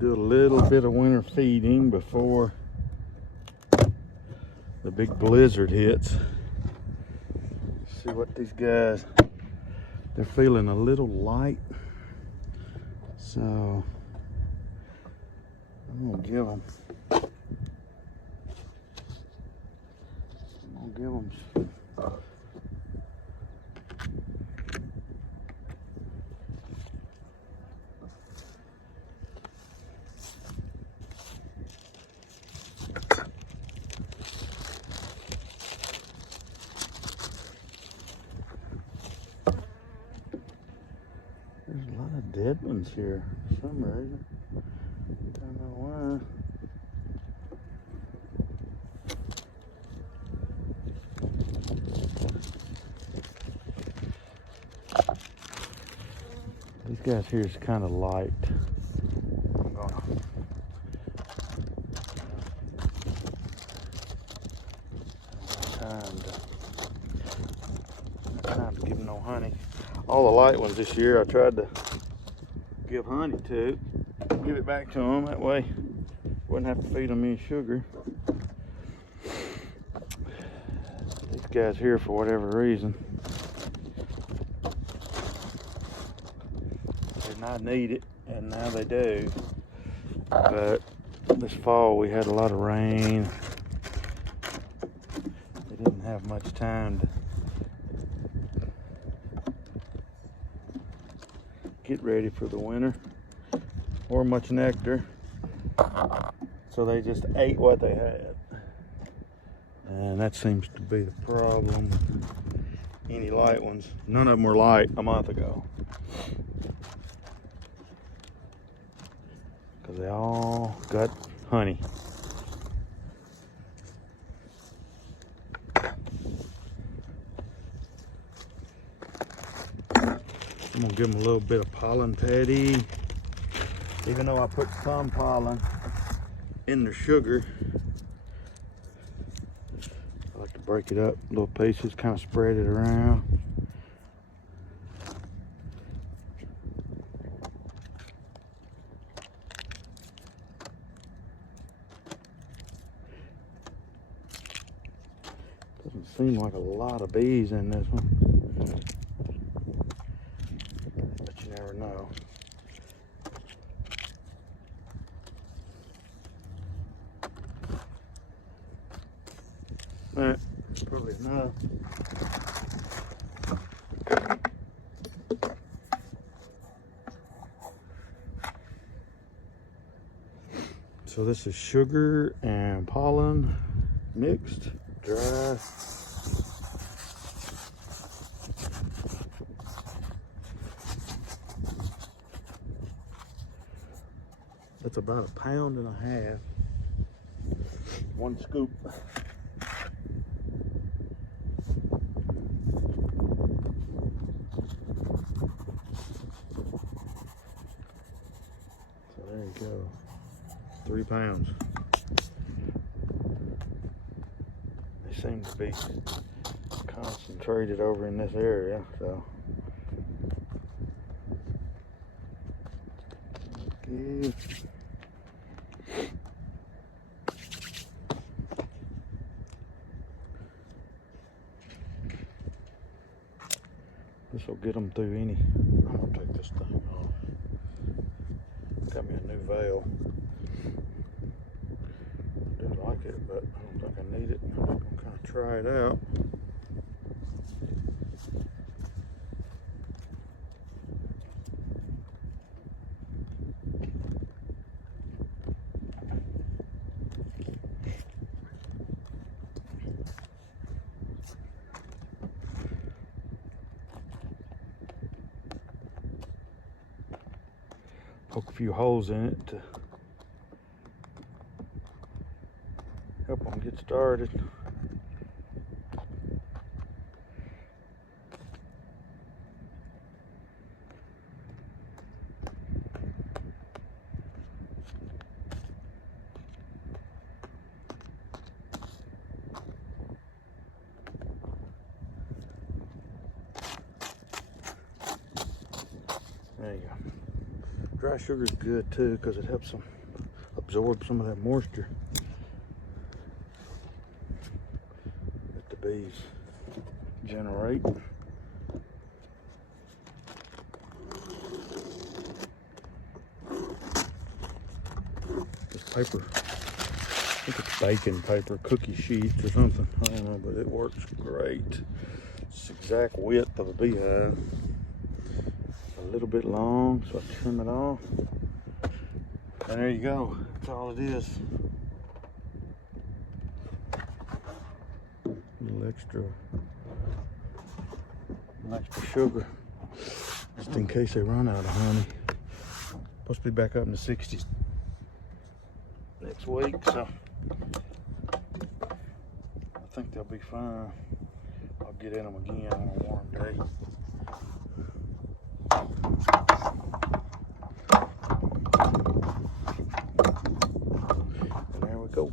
do a little bit of winter feeding before the big blizzard hits. See what these guys, they're feeling a little light. So I'm gonna give them. There's a lot of dead ones here for some reason. Don't know why. These guys here is kind of light. I'm gonna time to give them no honey. All the light ones this year I tried to give honey to, give it back to them, that way wouldn't have to feed them any sugar. These guys here, for whatever reason, did not need it, and now they do. But this fall we had a lot of rain. They didn't have much time to get ready for the winter or much nectar, so they just ate what they had, and that seems to be the problem with any light ones. None of them were light a month ago because they all got honey. I'm gonna give them a little bit of pollen patty. Even though I put some pollen in their sugar, I like to break it up little pieces, kind of spread it around. Doesn't seem like a lot of bees in this one, but you never know. Alright, probably enough. So this is sugar and pollen mixed, dry. That's about 1.5 pounds. 1 scoop. So there you go. 3 pounds. They seem to be concentrated over in this area, so. Okay. This will get them through any. I'm gonna take this thing off. Got me a new veil. I do like it, but I don't think I need it. I'm just gonna kind of try it out. Poke a few holes in it to help them get started. There you go. Dry sugar is good too because it helps them absorb some of that moisture that the bees generate. This paper, I think it's baking paper, cookie sheets or something. I don't know, but it works great. It's the exact width of a beehive. A little bit long, so I trim it off. And there you go. That's all it is. A little extra sugar, just in case they run out of honey. Supposed to be back up in the 60s next week, so I think they'll be fine. I'll get in them again on a warm day. And there we go.